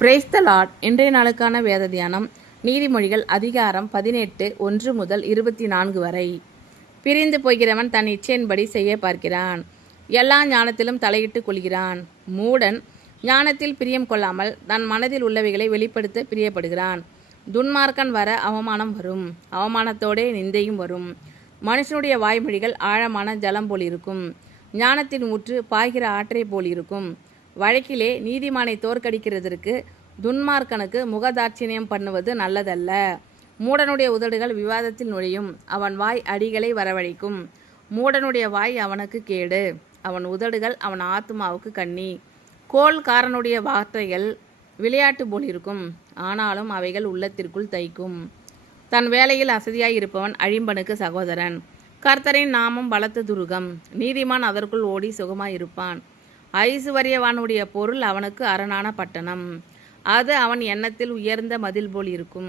Praise the Lord. இன்றைய நாளுக்கான வேத தியானம் நீதிமொழிகள் அதிகாரம் 18 1 முதல் 24 வரை. பிரிந்து போகிறவன் தன் இச்சையின்படி செய்ய பார்க்கிறான், எல்லா ஞானத்திலும் தலையிட்டு கொள்கிறான். மூடன் ஞானத்தில் பிரியம் கொள்ளாமல் தன் மனதில் உள்ளவைகளை வெளிப்படுத்த பிரியப்படுகிறான். துன்மார்க்கன் வர அவமானம் வரும், அவமானத்தோடே நிந்தையும் வரும். மனுஷனுடைய வாய்மொழிகள் ஆழமான ஜலம் போல் இருக்கும், ஞானத்தின் ஊற்று பாய்கிற ஆற்றை போல் இருக்கும். வழக்கிலே நீதிமானை தோற்கடிக்கிறதற்கு துன்மார்க்கனுக்கு முகதாட்சிணியம் பண்ணுவது நல்லதல்ல. மூடனுடைய உதடுகள் விவாதத்தில் நுழையும், அவன் வாய் அடிகளை வரவழைக்கும். மூடனுடைய வாய் அவனுக்கு கேடு, அவன் உதடுகள் அவன் ஆத்துமாவுக்கு கண்ணி. கோள்காரனுடைய வார்த்தைகள் விளையாட்டு போல் இருக்கும், ஆனாலும் அவைகள் உள்ளத்திற்குள் தைக்கும். தன் வேலையில் அசதியாய் இருப்பவன் அழிம்பனுக்கு சகோதரன். கர்த்தரின் நாமம் பலத்த துருகம், நீதிமான் அதற்குள் ஓடி சுகமாயிருப்பான். ஐசுவரியவானுடைய பொருள் அவனுக்கு அரணான பட்டணம், அது அவன் எண்ணத்தில் உயர்ந்த மதில் போல் இருக்கும்.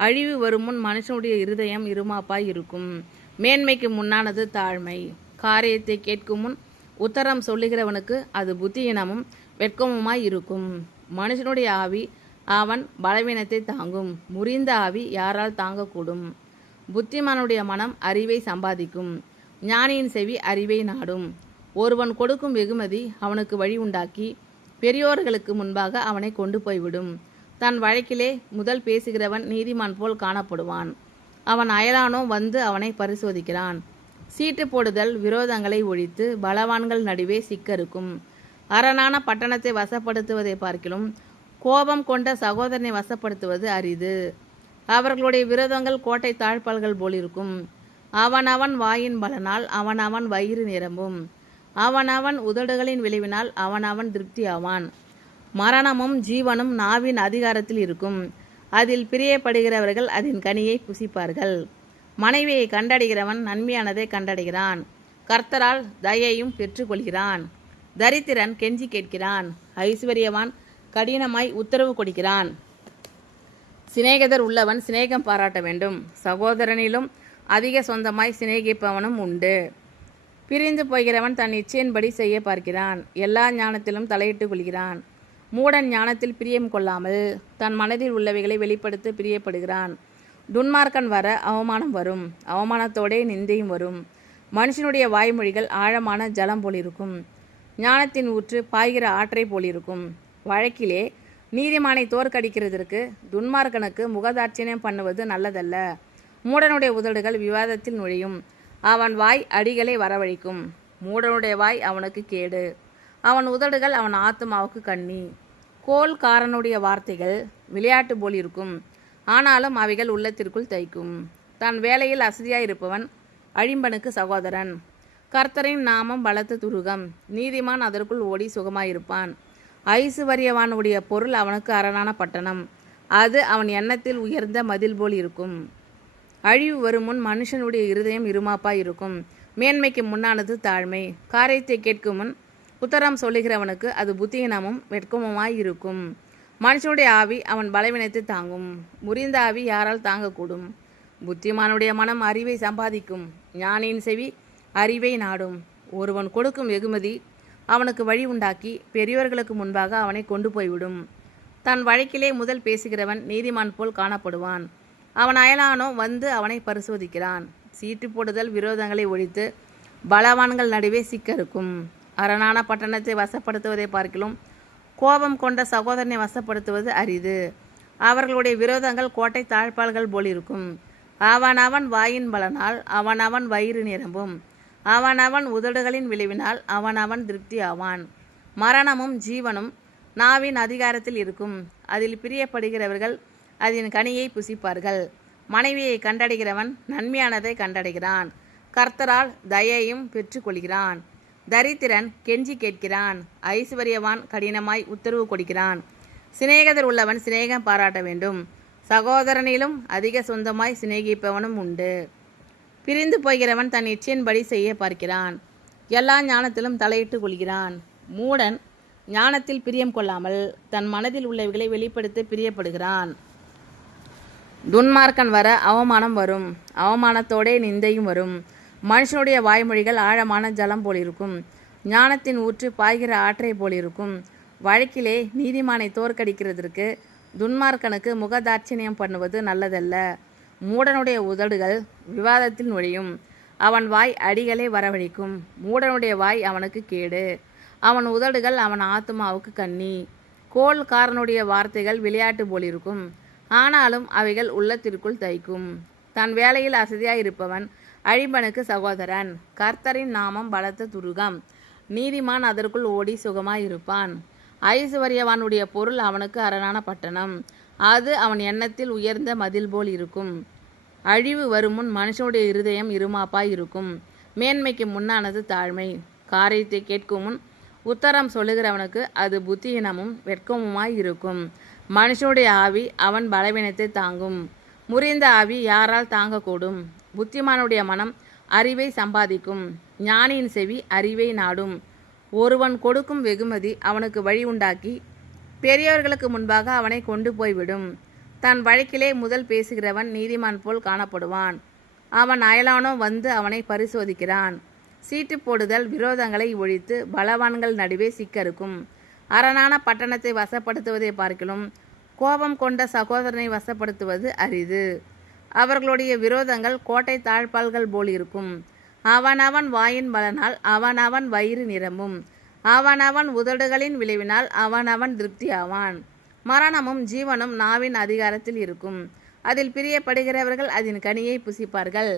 அழிவு வருமுன் மனுஷனுடைய இருதயம் இருமாப்பாய் இருக்கும். மேன்மைக்கு முன்னானது தாழ்மை, காரியத்தை கேட்கும் முன் உத்தரம் சொல்லுகிறவனுக்கு அது புத்தியினமும் வெட்கமுமாய் இருக்கும். மனுஷனுடைய ஆவி அவன் பலவீனத்தை தாங்கும், முறிந்த ஆவி யாரால் தாங்கக்கூடும்? புத்திமானுடைய மனம் அறிவை சம்பாதிக்கும், ஞானியின் செவி அறிவை நாடும். ஒருவன் கொடுக்கும் வெகுமதி அவனுக்கு வழி உண்டாக்கி பெரியோர்களுக்கு முன்பாக அவனை கொண்டு போய்விடும். தன் வழக்கிலே முதல் பேசுகிறவன் நீதிமான் போல் காணப்படுவான், அவன் அயலானோ வந்து அவனை பரிசோதிக்கிறான். சீட்டு போடுதல் விரோதங்களை ஒழித்து பலவான்கள் நடுவே சிக்கருக்கும். அரணான பட்டணத்தை வசப்படுத்துவதை பார்க்கிலும் கோபம் கொண்ட சகோதரனை வசப்படுத்துவது அரிது. அவர்களுடைய விரோதங்கள் கோட்டை தாழ்பால்கள் போலிருக்கும். அவனவன் வாயின் பலனால் அவனவன் வயிறு நிரம்பும், அவனவன் உதடுகளின் விளைவினால் அவனவன் திருப்தி ஆவான். மரணமும் ஜீவனும் நாவின் அதிகாரத்தில் இருக்கும், அதில் பிரியப்படுகிறவர்கள் அதன் கனியை புசிப்பார்கள். மனைவியை கண்டடைகிறவன் நன்மையானதை கண்டடைகிறான், கர்த்தரால் தயையும் பெற்றுக்கொள்கிறான். தரித்திரன் கெஞ்சி கேட்கிறான், ஐஸ்வர்யவான் கடினமாய் உத்தரவு கொடுக்கிறான். சிநேகிதர் உள்ளவன் சிநேகம் பாராட்ட வேண்டும், சகோதரனிலும் அதிக சொந்தமாய் சிநேகிப்பவனும் உண்டு. பிரிந்து போகிறவன் தன் இச்சையின்படி செய்ய பார்க்கிறான், எல்லா ஞானத்திலும் தலையிட்டு கொள்கிறான். மூடன் ஞானத்தில் பிரியம் கொள்ளாமல் தன் மனதில் உள்ளவைகளை வெளிப்படுத்த பிரியப்படுகிறான். துன்மார்க்கன் வர அவமானம் வரும், அவமானத்தோடே நிந்தையும் வரும். மனுஷனுடைய வாய்மொழிகள் ஆழமான ஜலம் போலிருக்கும், ஞானத்தின் ஊற்று பாய்கிற ஆற்றை போலிருக்கும். வழக்கிலே நீதிமானை தோற்கடிக்கிறதற்கு துன்மார்க்கனுக்கு முகதாட்சிணியம் பண்ணுவது நல்லதல்ல. மூடனுடைய உதடுகள் விவாதத்தில் நுழையும், அவன் வாய் அடிகளை வரவழைக்கும். மூடனுடைய வாய் அவனுக்கு கேடு, அவன் உதடுகள் அவன் ஆத்துமாவுக்கு கண்ணி. கோள்காரனுடைய வார்த்தைகள் விளையாட்டு போல் இருக்கும், ஆனாலும் அவைகள் உள்ளத்திற்குள் தைக்கும். தன் வேலையில் அசதியாயிருப்பவன் அழிம்பனுக்கு சகோதரன். கர்த்தரின் நாமம் பலத்த துருகம், நீதிமான் அதற்குள் ஓடி சுகமாயிருப்பான். ஐசுவரியவானுடைய பொருள் அவனுக்கு அரணான பட்டணம், அது அவன் எண்ணத்தில் உயர்ந்த மதில் போல் இருக்கும். அழிவு வருமுன் மனுஷனுடைய இருதயம் இருமாப்பாய் இருக்கும், மேன்மைக்கு முன்னானது தாழ்மை. காரியத்தை கேட்கும் முன் உத்தரம் சொல்லுகிறவனுக்கு அது புத்தியினமும் வெட்கமுமாய் இருக்கும். மனுஷனுடைய ஆவி அவன் பலவீனத்தை தாங்கும், முறிந்த ஆவி யாரால் தாங்கக்கூடும்? புத்திமானுடைய மனம் அறிவை சம்பாதிக்கும், ஞானியின் செவி அறிவை நாடும். ஒருவன் கொடுக்கும் வெகுமதி அவனுக்கு வழி உண்டாக்கி பெரியோர்களுக்கு முன்பாக அவனை கொண்டு போய்விடும். தன் வழக்கிலே முதல் பேசுகிறவன் நீதிமான் போல் காணப்படுவான், அவன் அயலானோ வந்து அவனை பரிசோதிக்கிறான். சீட்டு போடுதல் விரோதங்களை ஒழித்து பலவான்கள் நடுவே சிக்கருக்கும். அரணான பட்டணத்தை வசப்படுத்துவதை பார்க்கிலும் கோபம் கொண்ட சகோதரனை வசப்படுத்துவது அரிது. அவர்களுடைய விரோதங்கள் கோட்டை தாழ்பால்கள் போலிருக்கும், அவனவன் வாயின் பலனால் அவனவன் வயிறு நிரம்பும், அவனவன் உதடுகளின் விளைவினால் அவனவன் திருப்தி ஆவான். மரணமும் ஜீவனும் நாவின் அதிகாரத்தில் இருக்கும், அதில் பிரியப்படுகிறவர்கள் அதன் கனியை புசிப்பார்கள். மனைவியை கண்டடைகிறவன் நன்மையானதை கண்டடைகிறான், கர்த்தரால் தயையும் பெற்றுக்கொள்கிறான். தரித்திரன் கெஞ்சி கேட்கிறான், ஐஸ்வர்யவான் கடினமாய் உத்தரவு கொடுக்கிறான். சிநேகிதர் உள்ளவன் சிநேகம் பாராட்ட வேண்டும், சகோதரனிலும் அதிக சொந்தமாய் சிநேகிப்பவனும் உண்டு. பிரிந்து போகிறவன் தன் இச்சையின்படி செய்ய பார்க்கிறான், எல்லா ஞானத்திலும் தலையிட்டு கொள்கிறான். மூடன் ஞானத்தில் பிரியம் கொள்ளாமல் தன் மனதில் உள்ளவைகளை வெளிப்படுத்த பிரியப்படுகிறான். துன்மார்க்கன் வர அவமானம் வரும், அவமானத்தோடே நிந்தையும் வரும். மனுஷனுடைய வாய்மொழிகள் ஆழமான ஜலம் போலிருக்கும், ஞானத்தின் ஊற்று பாய்கிற ஆற்றை போலிருக்கும். வழக்கிலே நீதிமானை தோற்கடிக்கிறதற்கு துன்மார்க்கனுக்கு முகதாட்சிணியம் பண்ணுவது நல்லதல்ல. மூடனுடைய உதடுகள் விவாதத்தில் நுழையும், அவன் வாய் அடிகளை வரவழைக்கும். மூடனுடைய வாய் அவனுக்கு கேடு, அவன் உதடுகள் அவன் ஆத்துமாவுக்கு கண்ணி. கோள்காரனுடைய வார்த்தைகள் விளையாட்டு போலிருக்கும், ஆனாலும் அவைகள் உள்ளத்திற்குள் தைக்கும். தன் வேலையில் அசதியாயிருப்பவன் அழிம்பனுக்கு சகோதரன். கர்த்தரின் நாமம் பலத்த துருகம், நீதிமான் அதற்குள் ஓடி சுகமாயிருப்பான். ஐசுவரியவானுடைய பொருள் அவனுக்கு அரணான பட்டணம், அது அவன் எண்ணத்தில் உயர்ந்த மதில் போல் இருக்கும். அழிவு வருமுன் மனுஷனுடைய இருதயம் இருமாப்பாய் இருக்கும், மேன்மைக்கு முன்னானது தாழ்மை. காரியத்தை கேட்கும் முன் உத்தரம் சொல்லுகிறவனுக்கு அது புத்தியினமும் வெட்கமுமாய் இருக்கும். மனுஷனுடைய ஆவி அவன் பலவீனத்தை தாங்கும், முறிந்த ஆவி யாரால் தாங்கக்கூடும்? புத்திமானுடைய மனம் அறிவை சம்பாதிக்கும், ஞானியின் செவி அறிவை நாடும். ஒருவன் கொடுக்கும் வெகுமதி அவனுக்கு வழி உண்டாக்கி பெரியவர்களுக்கு முன்பாக அவனை கொண்டு போய்விடும். தன் வழக்கிலே முதல் பேசுகிறவன் நீதிமான் போல் காணப்படுவான், அவன் அயலானோ வந்து அவனை பரிசோதிக்கிறான். சீட்டு போடுதல் விரோதங்களை ஒழித்து பலவான்கள் நடுவே சிக்கறுக்கும். அரணான பட்டணத்தை வசப்படுத்துவதை பார்க்கிலும் கோபம் கொண்ட சகோதரனை வசப்படுத்துவது அரிது. அவர்களுடைய விரோதங்கள் கோட்டை தாழ்பால்கள் போல் இருக்கும். அவனவன் வாயின் பலனால் அவனவன் வயிறு நிரம்பும், அவனவன் உதடுகளின் விளைவினால் அவனவன் திருப்தியாவான். மரணமும் ஜீவனும் நாவின் அதிகாரத்தில் இருக்கும், அதில் பிரியப்படுகிறவர்கள் அதன் கனியை புசிப்பார்கள்.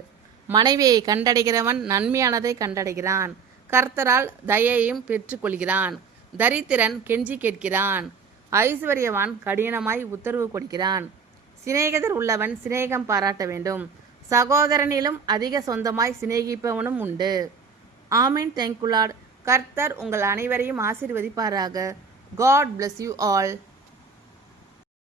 மனைவியை கண்டடைகிறவன் நன்மையானதை கண்டடைகிறான், கர்த்தரால் தயையும் பெற்றுக்கொள்கிறான். தரித்திரன் கெஞ்சி கேட்கிறான், ஐஸ்வர்யவான் கடினமாய் உத்தரவு கொடுக்கிறான். சிநேகிதர் உள்ளவன் சிநேகம் பாராட்ட வேண்டும், சகோதரனிலும் அதிக சொந்தமாய் சிநேகிப்பவனும் உண்டு. ஆமீன். Thank you Lord. கர்த்தர் உங்கள் அனைவரையும் ஆசீர்வதிப்பாராக. God bless you all.